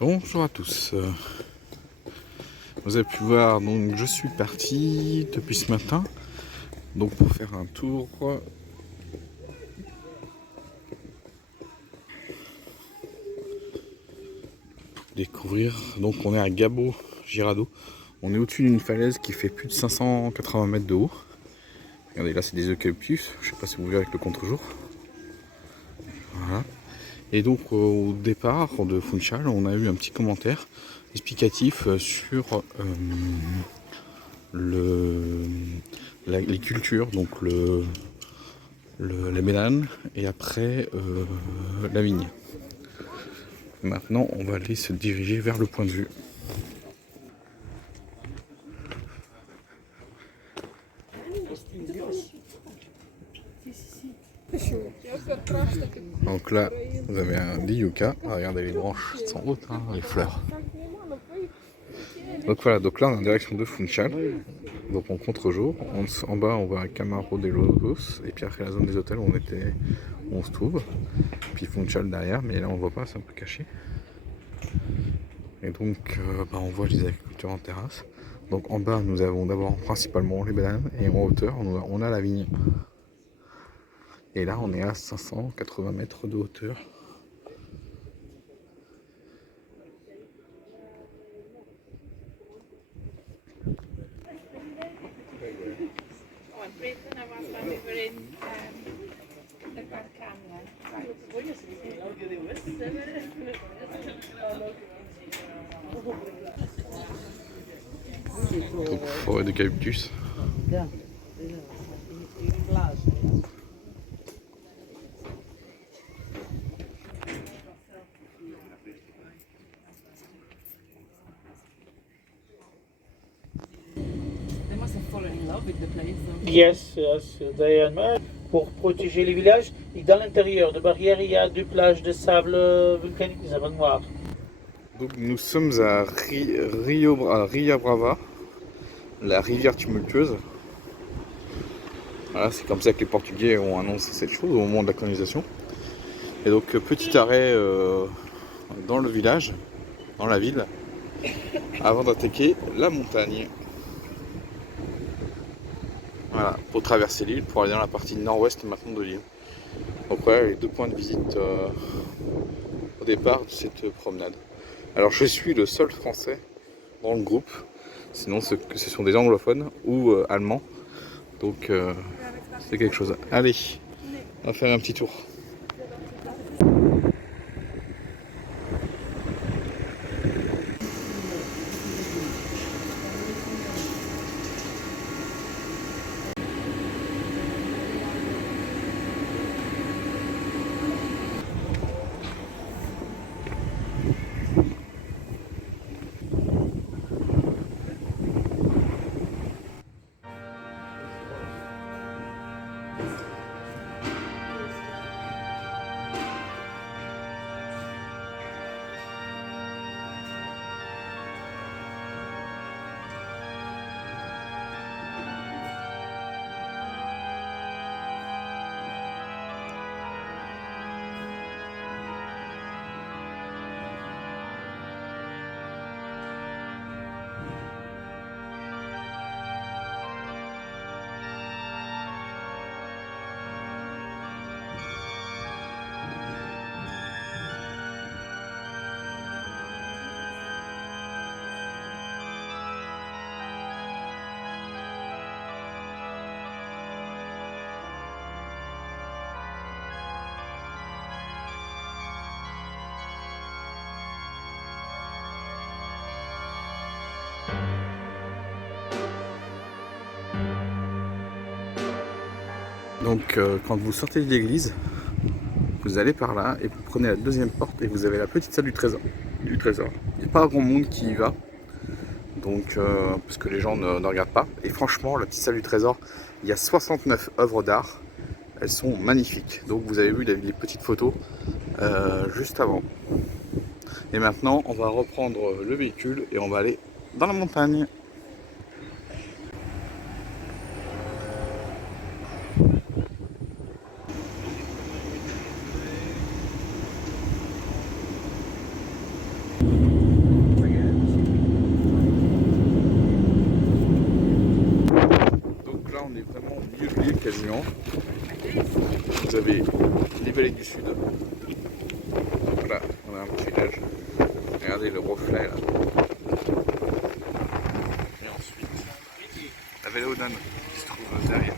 Bonjour à tous. Vous avez pu voir, donc je suis parti depuis ce matin, donc pour faire un tour. Découvrir. Donc on est à Gabo Girado. On est au-dessus d'une falaise qui fait plus de 580 mètres de haut. Regardez, là c'est des eucalyptus. Je sais pas si vous verrez avec le contre-jour. Voilà. Et donc au départ de Funchal, on a eu un petit commentaire explicatif sur les cultures, donc les bananes et après la vigne. Maintenant, on va aller se diriger vers le point de vue. Donc là, vous avez un yucca. Ah, regardez, les branches sont hautes, hein, les fleurs. Donc voilà, donc là on est en direction de Funchal. Donc en contre-jour. En bas, on va à Camaro de Lobos. Et puis après, la zone des hôtels où on se trouve. Puis Funchal derrière, mais là on ne voit pas, c'est un peu caché. Et donc, on voit les agriculteurs en terrasse. Donc en bas, nous avons d'abord principalement les bananes. Et en hauteur, on a la vigne. Et là, on est à 580 mètres de hauteur. Donc, forêt d'eucalyptus. Yes, they are. Pour protéger les villages, et dans l'intérieur de barrières, il y a deux plages de sable volcanique, des sables noirs. Donc nous sommes à Ria Brava, la rivière tumultueuse. Voilà, c'est comme ça que les Portugais ont annoncé cette chose au moment de la colonisation. Et donc petit arrêt dans le village, dans la ville, avant d'attaquer la montagne. Voilà, pour traverser l'île, pour aller dans la partie nord-ouest maintenant de l'île. Donc voilà les deux points de visite au départ de cette promenade. Alors je suis le seul français dans le groupe, sinon ce sont des anglophones ou allemands. Donc c'est quelque chose. Allez, on va faire un petit tour. Donc quand vous sortez de l'église, vous allez par là et vous prenez la deuxième porte et vous avez la petite salle du trésor. Il n'y a pas grand monde qui y va, donc parce que les gens ne regardent pas. Et franchement, la petite salle du trésor, il y a 69 œuvres d'art. Elles sont magnifiques. Donc vous avez vu les petites photos juste avant. Et maintenant, on va reprendre le véhicule et on va aller dans la montagne. vous avez les vallées du sud. Donc là, on a un petit village. Regardez le reflet là. Et ensuite, la vallée Onan qui se trouve derrière.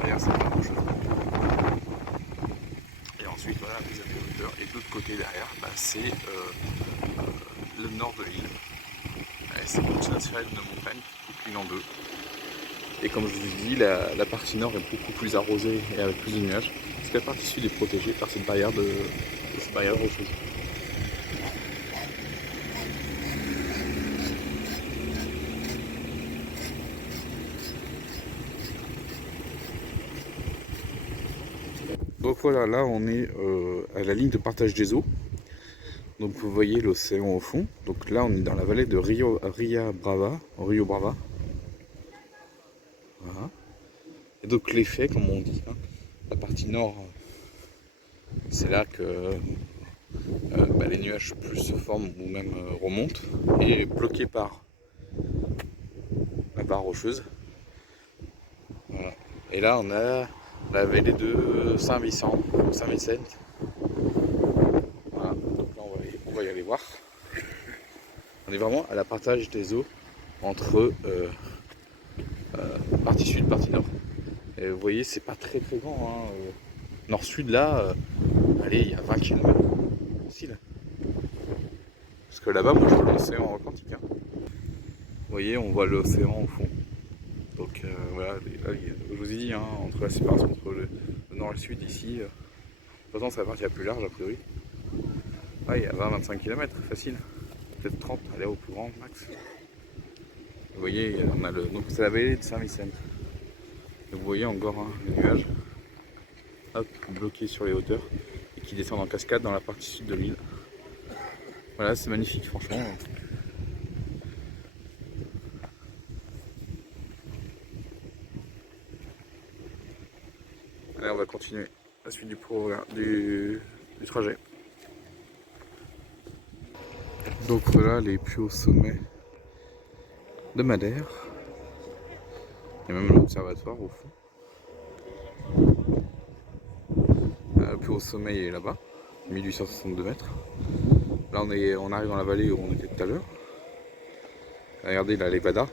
Derrière cette marche. Et ensuite, voilà, vous avez hauteur. Et de l'autre côté derrière, bah, c'est le nord de l'île. C'est une petite naturelle de montagne qui coupe l'île en deux. Et comme je vous ai dit, la partie nord est beaucoup plus arrosée et avec plus de nuages. Parce que la partie sud est protégée par cette barrière rocheuse. Donc voilà, là on est à la ligne de partage des eaux. Donc vous voyez l'océan au fond. Donc là on est dans la vallée de Rio Brava. Voilà. Et donc l'effet, comme on dit, hein, la partie nord, c'est là que les nuages plus se forment ou même remontent et bloqués par la barre rocheuse. Voilà. Et là on a la vallée de Saint-Vicent. Voilà. Donc là on va y aller voir. On est vraiment à la partage des eaux entre partie sud, partie nord. Et vous voyez, c'est pas très grand. Hein. Nord-sud là, allez, il y a 20 km. Facile. Parce que là-bas, moi je vois l'océan Atlantique. Hein. Vous voyez, on voit l'océan au fond. Donc voilà, là, je vous ai dit, hein, entre la séparation entre le nord et le sud ici, pourtant c'est la partie la plus large a priori. Ah, il y a 20-25 km, facile. Peut-être 30, allez au plus grand max. Vous voyez, on a donc c'est la vallée de Saint-Vicent. Vous voyez encore hein, les nuages, hop, bloqués sur les hauteurs et qui descendent en cascade dans la partie sud de l'île. Voilà, c'est magnifique, franchement. Allez, on va continuer la suite du trajet. Donc voilà les plus hauts sommets de Madère. Il y a même l'observatoire au fond. Le plus haut sommet est là-bas, 1862 mètres. Là on arrive dans la vallée où on était tout à l'heure. Regardez là les Vadas,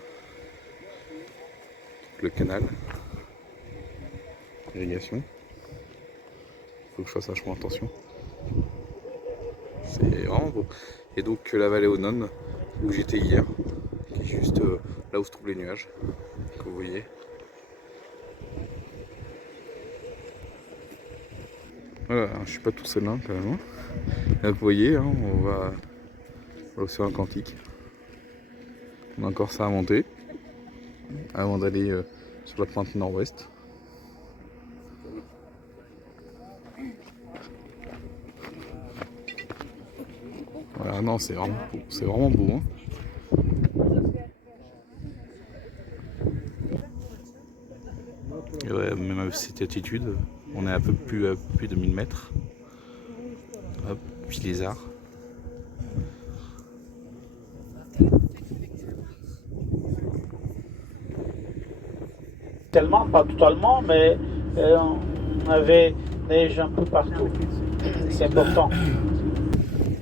le canal, l'irrigation. Il faut que je fasse vachement attention. C'est vraiment beau. Et donc la vallée Onon, où j'étais hier, qui est juste là où se trouvent les nuages, que vous voyez. Voilà, je suis pas tout seul là quand même. Là, vous voyez, hein, on va à l'océan Atlantique. On a encore ça à monter avant d'aller sur la pointe nord-ouest. Voilà, non, c'est vraiment beau. Hein. Et ouais, même avec cette altitude, on est à peu plus de 1000 mètres. Hop, puis les arts. Tellement, pas totalement, mais on avait neige un peu partout. C'est important.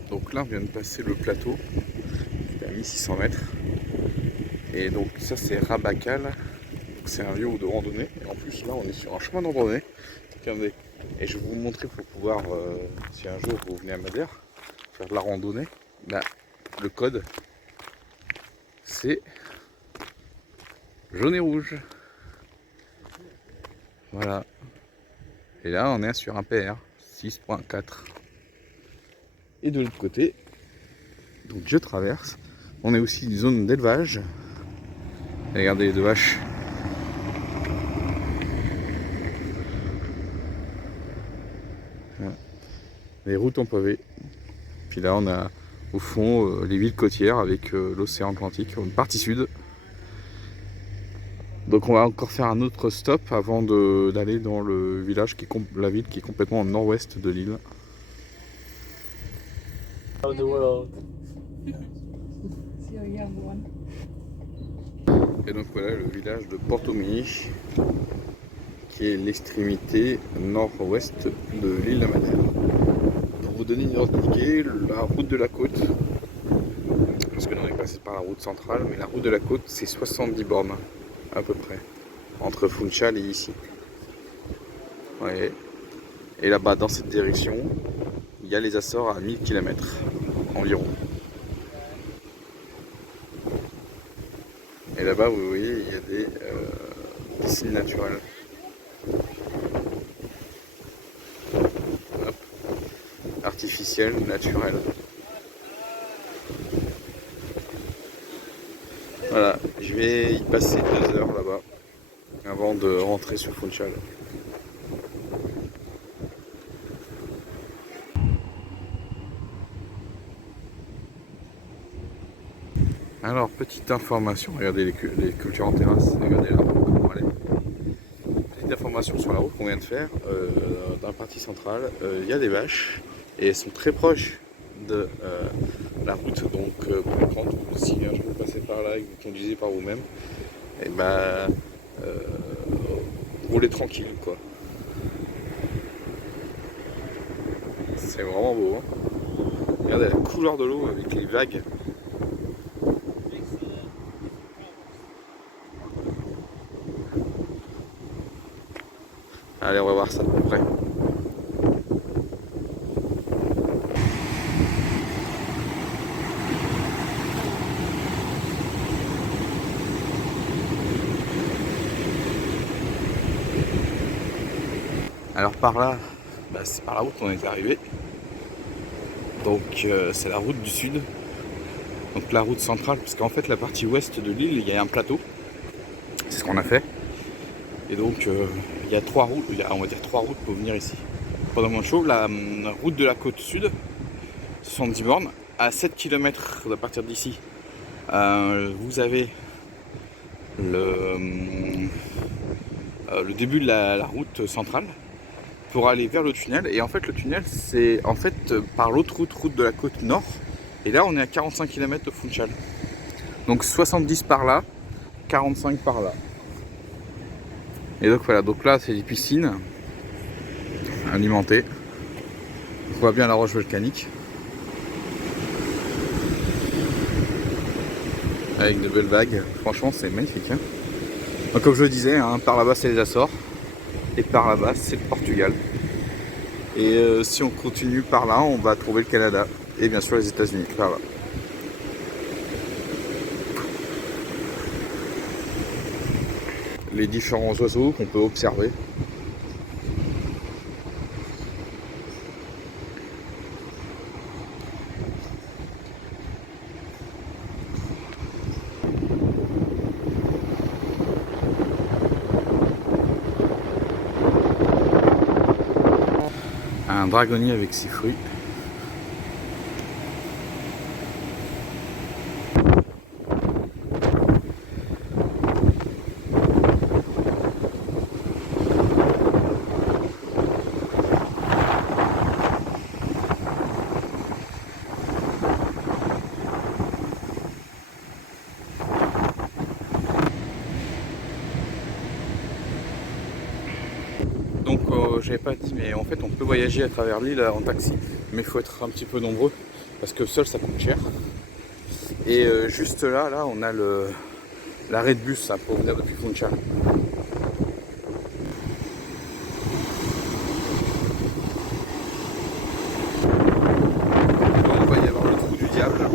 Donc là, on vient de passer le plateau, c'est à 1600 mètres. Et donc ça, c'est Rabacal. C'est un lieu de randonnée. Et en plus, là, on est sur un chemin de randonnée. Et je vais vous montrer pour pouvoir, si un jour vous venez à Madère, faire de la randonnée, bah, le code, c'est jaune et rouge. Voilà. Et là, on est sur un PR 6.4. Et de l'autre côté, donc je traverse, on est aussi une zone d'élevage. Regardez les deux vaches. Voilà. Les routes en pavé. Puis là, on a au fond les villes côtières avec l'océan Atlantique, une partie sud. Donc on va encore faire un autre stop avant d'aller dans le village la ville qui est complètement au nord-ouest de l'île. Et donc voilà le village de Porto Mini qui qui est l'extrémité nord-ouest de l'île de Madère. Pour vous donner une ordre d'idée, la route de la côte, parce que nous on est passé par la route centrale, mais la route de la côte c'est 70 bornes à peu près, entre Funchal et ici. Ouais. Et là-bas dans cette direction, il y a les Açores à 1000 km environ. Et là-bas vous voyez, il y a des piscines naturelles. Hop. Artificielles, naturelles. Voilà, je vais y passer 2 heures là-bas avant de rentrer sur Funchal. Alors, petite information, regardez les cultures en terrasse, regardez là comment elle est. Petite information sur la route qu'on vient de faire, dans la partie centrale, il y a des vaches et elles sont très proches de la route. Donc, quand si un jour vous passez par là et que vous conduisez par vous-même, et ben, roulez tranquille quoi. C'est vraiment beau. Hein. Regardez la couleur de l'eau avec les vagues. Allez, on va voir ça de près. Alors par là, c'est par la route qu'on est arrivé. Donc c'est la route du sud. Donc la route centrale, parce qu'en fait la partie ouest de l'île, il y a un plateau. C'est ce qu'on a fait. Et donc il y a 3 routes, on va dire 3 routes pour venir ici. Pendant mon show, la route de la côte sud, 70 bornes, à 7 km à partir d'ici. Vous avez le début de la route centrale pour aller vers le tunnel. Et en fait le tunnel c'est en fait par l'autre route de la côte nord. Et là on est à 45 km de Funchal. Donc 70 par là, 45 par là. Et donc voilà, donc là c'est des piscines alimentées. On voit bien la roche volcanique. Avec de belles vagues. Franchement c'est magnifique. Hein. Donc, comme je le disais, hein, par là-bas c'est les Açores. Et par là-bas c'est le Portugal. Et si on continue par là, on va trouver le Canada. Et bien sûr les États-Unis, par là. Les différents oiseaux qu'on peut observer. Un dragonnier avec 6 fruits. Donc j'avais pas dit, mais en fait on peut voyager à travers l'île en taxi, mais il faut être un petit peu nombreux parce que seul ça coûte cher. Et juste là on a l'arrêt de bus hein, pour venir depuis Funchal. On va y avoir le trou du diable.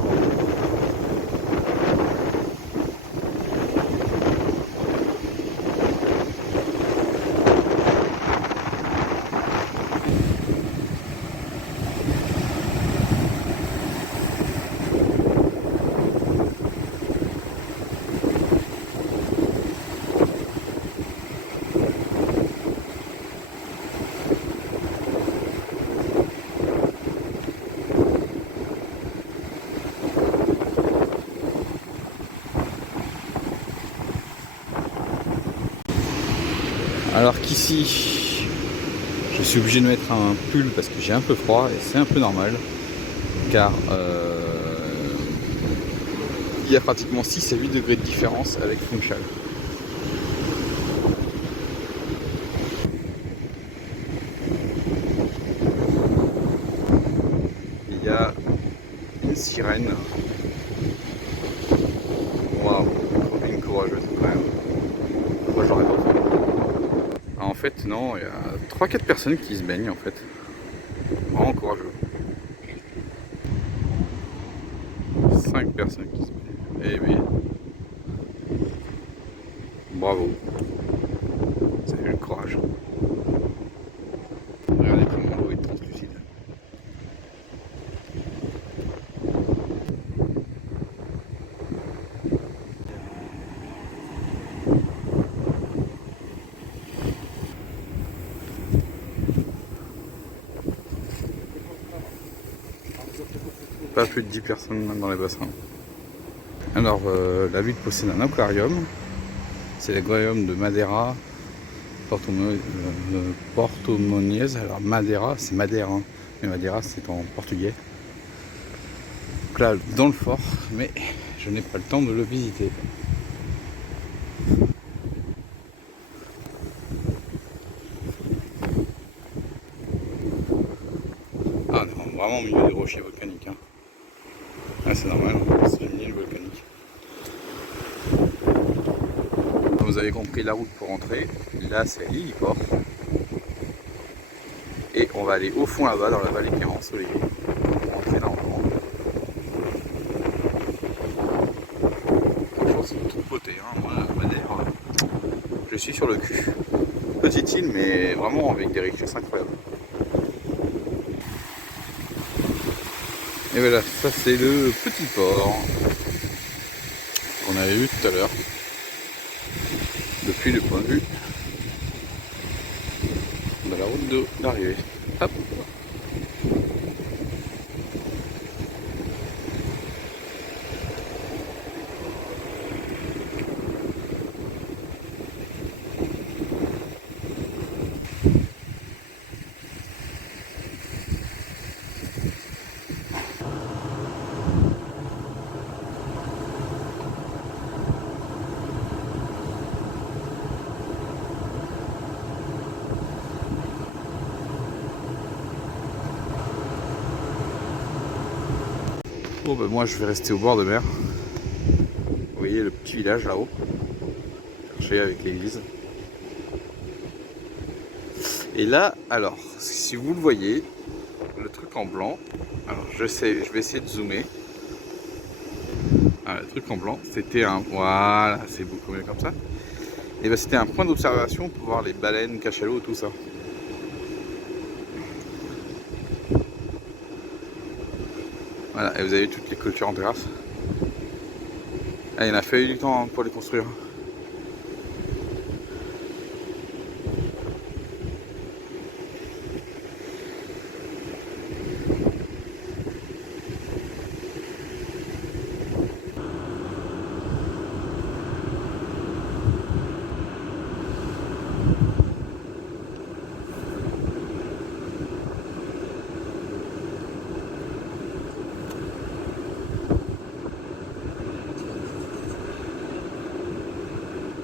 Alors qu'ici, je suis obligé de mettre un pull parce que j'ai un peu froid et c'est un peu normal car il y a pratiquement 6 à 8 degrés de différence avec Funchal. sirènes. Waouh, une courageuse quand même. Moi j'aurais pas fait. En fait, non, il y a 3-4 personnes qui se baignent en fait. Vraiment courageux. 5 personnes qui se baignent. Eh oui. Bravo. C'est le courage. Regardez comment l'eau est translucide. Pas plus de 10 personnes dans les bassins. Alors, la ville possède un aquarium. C'est l'aquarium de Madeira, Porto Moniez. Alors, Madeira, c'est Madère, hein. Mais Madeira, c'est en portugais. Donc là, dans le fort, mais je n'ai pas le temps de le visiter. Ah, on est vraiment au milieu des rochers volcaniques, hein. Ah, c'est normal, c'est une île volcanique. Comme vous avez compris, la route pour rentrer, là c'est l'héliport. Et on va aller au fond là-bas, dans la vallée qui est ensoleillée. Pour rentrer normalement. Franchement, c'est tout beauté, hein. Moi, Madère, je suis sur le cul. Petite île, mais vraiment avec des richesses incroyables. Et voilà, ça c'est le petit port qu'on avait vu tout à l'heure. Depuis le point de vue de la route d'arrivée. Hop. Bon ben moi je vais rester au bord de mer. Vous voyez le petit village là-haut, chercher avec l'église. Et là, alors, si vous le voyez, le truc en blanc, alors je vais essayer de zoomer. Ah, le truc en blanc, c'était un, voilà, c'est beaucoup mieux comme ça. Et ben c'était un point d'observation pour voir les baleines, cachalots, tout ça. Voilà, et vous avez toutes les cultures en terrasse. Ah, il en a fallu du temps pour les construire.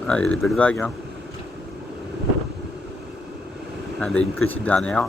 Ah, il y a des belles vagues, hein. Elle a une petite dernière.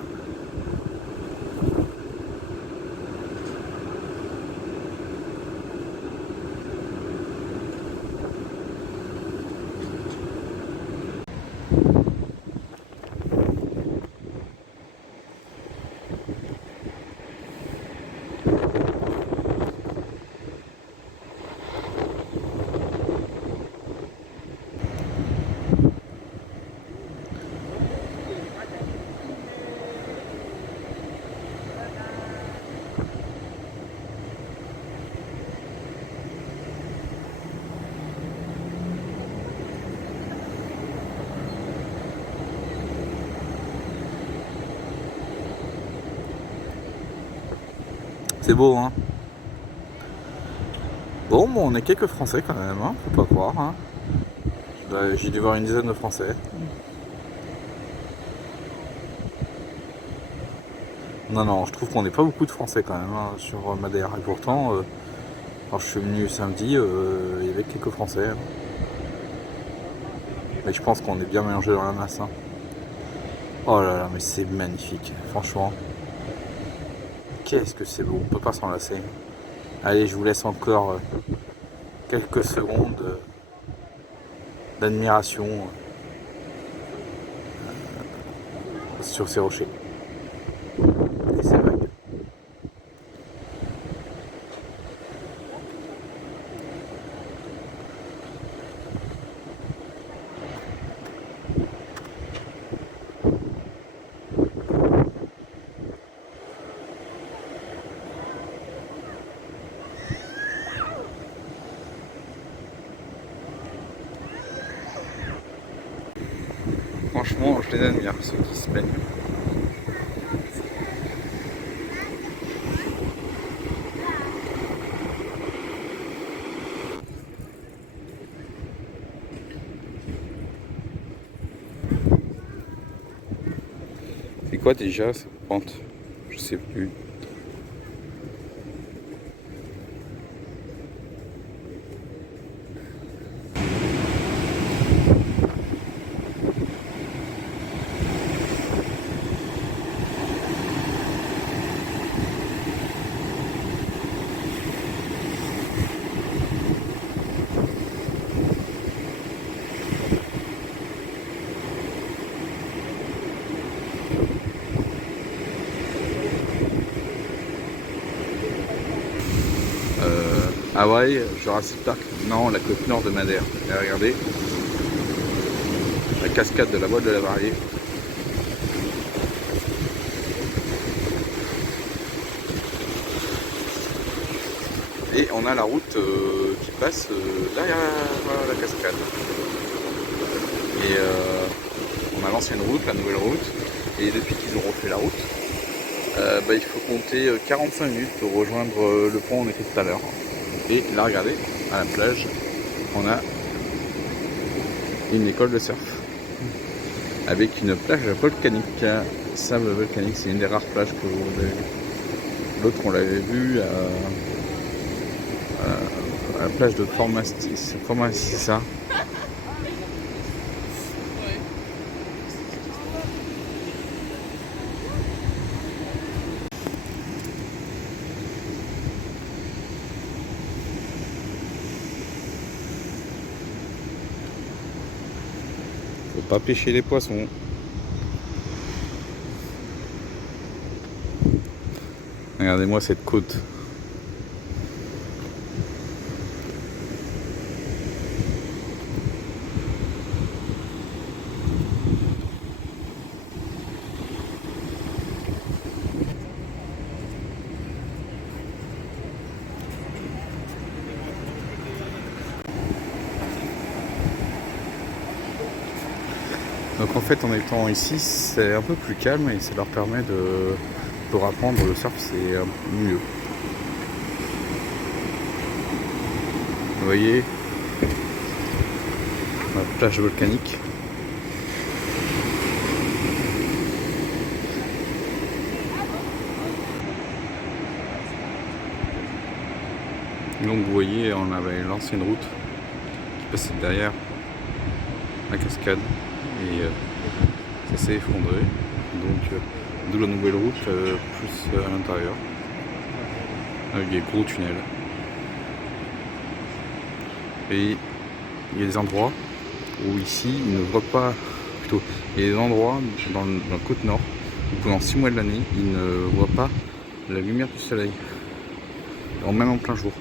C'est beau, hein. Bon, on est quelques Français quand même, hein, faut pas croire, hein. J'ai dû voir une dizaine de Français. Non, non, je trouve qu'on n'est pas beaucoup de Français quand même, hein, sur Madère. Et pourtant, quand je suis venu samedi, il y avait quelques Français. Hein. Mais je pense qu'on est bien mélangé dans la masse, hein. Oh là là, mais c'est magnifique, franchement. Qu'est-ce que c'est beau, on peut pas s'en lasser. Allez, je vous laisse encore quelques secondes d'admiration sur ces rochers et ces vagues. Franchement, je les admire, ceux qui se baignent. C'est quoi déjà cette pente? Je sais plus. Hawaï, Jurassic Park, non, la côte nord de Madère. Et regardez, la cascade de la Boîte de la Variée. Et on a la route qui passe derrière la cascade. Et on a l'ancienne route, la nouvelle route. Et depuis qu'ils ont refait la route, il faut compter 45 minutes pour rejoindre le pont où on était tout à l'heure. Et là, regardez, à la plage, on a une école de surf avec une plage volcanique, sable volcanique. C'est une des rares plages que vous avez vues. L'autre, on l'avait vu à la plage de Formentissa. Faut pas pêcher les poissons. Regardez-moi cette côte. Donc en fait, en étant ici, c'est un peu plus calme et ça leur permet de apprendre le surf, c'est mieux. Vous voyez la plage volcanique. Donc vous voyez, on avait l'ancienne route qui passait derrière la cascade et ça s'est effondré. Donc d'où la nouvelle route plus à l'intérieur avec des gros tunnels. Et il y a des endroits où ici ils ne voient pas, plutôt il y a des endroits dans la côte nord où pendant 6 mois de l'année ils ne voient pas la lumière du soleil, même en plein jour.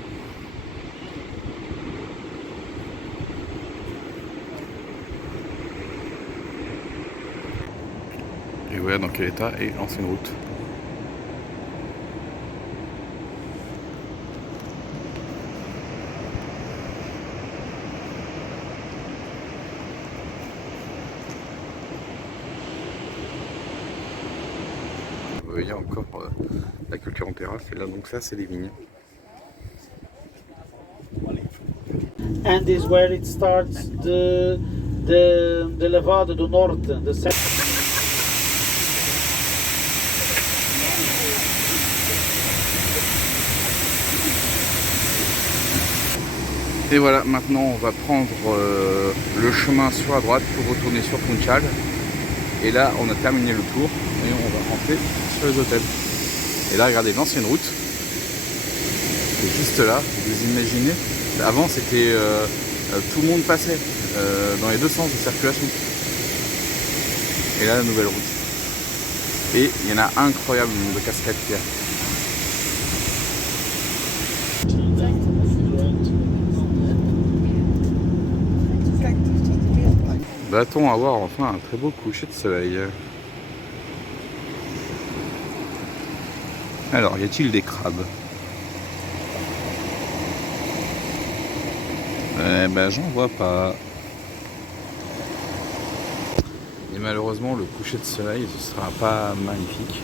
Et voilà dans quel état est l'ancienne route. Vous voyez encore la culture en terrasse, et là donc ça c'est les vignes. And is where it starts the levada do norte, the Et voilà, maintenant on va prendre le chemin sur la droite pour retourner sur Funchal. Et là on a terminé le tour et on va rentrer sur les hôtels. Et là regardez l'ancienne route. qui est juste là. Vous imaginez, avant c'était tout le monde passait dans les deux sens de circulation. Et là la nouvelle route. Et il y en a un incroyable nombre de cascades qu'il y a. Va-t-on avoir enfin un très beau coucher de soleil? Alors, y a-t-il des crabes? Eh ben, j'en vois pas. Et malheureusement, le coucher de soleil, ce sera pas magnifique.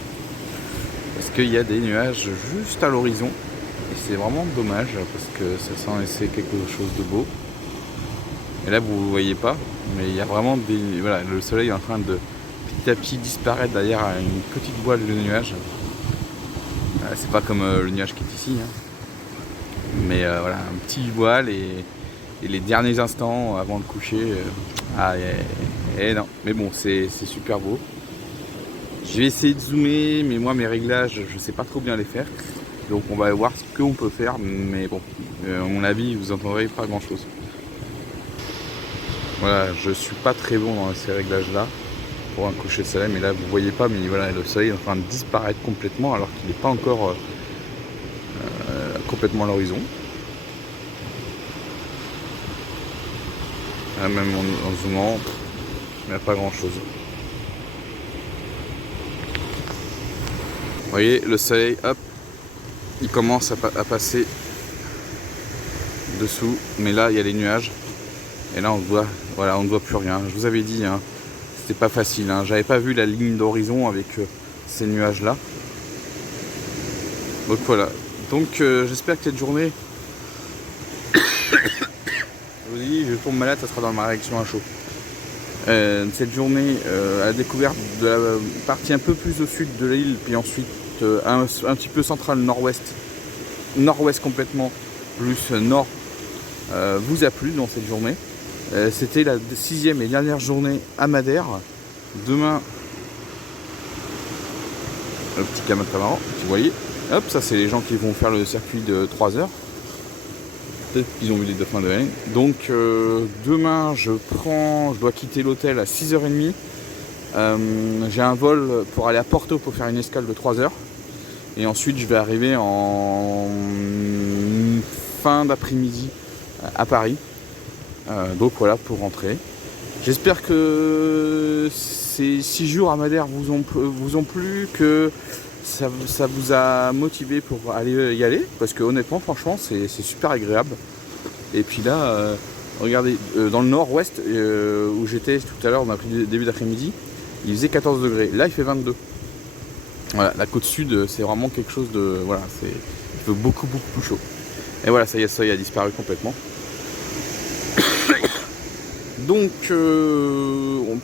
Parce qu'il y a des nuages juste à l'horizon. Et c'est vraiment dommage, parce que ça s'en laissait quelque chose de beau. Et là, vous ne voyez pas, mais il y a vraiment des... Voilà, le soleil est en train de petit à petit disparaître derrière une petite voile de nuages. C'est pas comme le nuage qui est ici, hein. Mais voilà, un petit voile et les derniers instants avant le coucher. Non, mais bon, c'est super beau. Je vais essayer de zoomer, mais moi mes réglages, je sais pas trop bien les faire. Donc on va voir ce qu'on peut faire, mais bon, à mon avis, vous entendrez pas grand chose. Voilà, je suis pas très bon dans ces réglages là pour un coucher de soleil, mais là vous voyez pas, mais voilà, le soleil est en train de disparaître complètement alors qu'il n'est pas encore complètement à l'horizon. Là, même en zoomant, il n'y a pas grand chose. Vous voyez, le soleil, hop, il commence à passer dessous, mais là il y a les nuages. Et là on voit, voilà, on ne voit plus rien. Je vous avais dit, hein, c'était pas facile. Hein. J'avais pas vu la ligne d'horizon avec ces nuages là. Donc voilà. Donc j'espère que cette journée, je vous dis, je tombe malade, ça sera dans ma réaction à chaud. Cette journée à la découverte de la partie un peu plus au sud de l'île, puis ensuite un petit peu central nord-ouest, nord-ouest complètement, plus nord, vous a plu dans cette journée. C'était la 6e et dernière journée à Madère. Demain, le petit catamaran, vous voyez, hop, ça c'est les gens qui vont faire le circuit de 3 heures. Peut-être qu'ils ont vu les dauphins de haine. Donc demain je dois quitter l'hôtel à 6h30. J'ai un vol pour aller à Porto pour faire une escale de 3 heures. Et ensuite je vais arriver en fin d'après-midi à Paris. Donc voilà, pour rentrer. J'espère que ces 6 jours à Madère vous ont plu, que ça vous a motivé pour y aller, parce que honnêtement, franchement, c'est super agréable. Et puis là, regardez, dans le nord-ouest où j'étais tout à l'heure, on a pris début d'après-midi, il faisait 14 degrés. Là, il fait 22. Voilà, la côte sud, c'est vraiment quelque chose de... Voilà, il fait beaucoup plus chaud. Et voilà, ça y est, le soleil a disparu complètement. Donc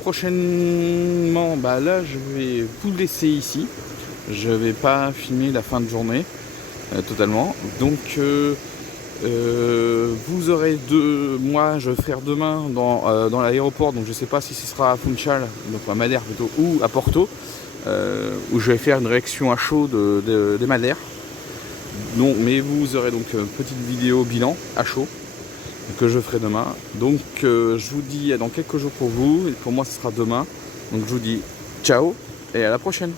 prochainement, bah là je vais vous laisser ici. Je vais pas filmer la fin de journée totalement. Donc vous aurez moi je vais faire demain dans l'aéroport. Donc je sais pas si ce sera à Funchal, donc à Madère plutôt, ou à Porto, où je vais faire une réaction à chaud des Madères. Donc, mais vous aurez donc une petite vidéo bilan à chaud que je ferai demain. Donc je vous dis à dans quelques jours pour vous, et pour moi ce sera demain. Donc je vous dis ciao et à la prochaine.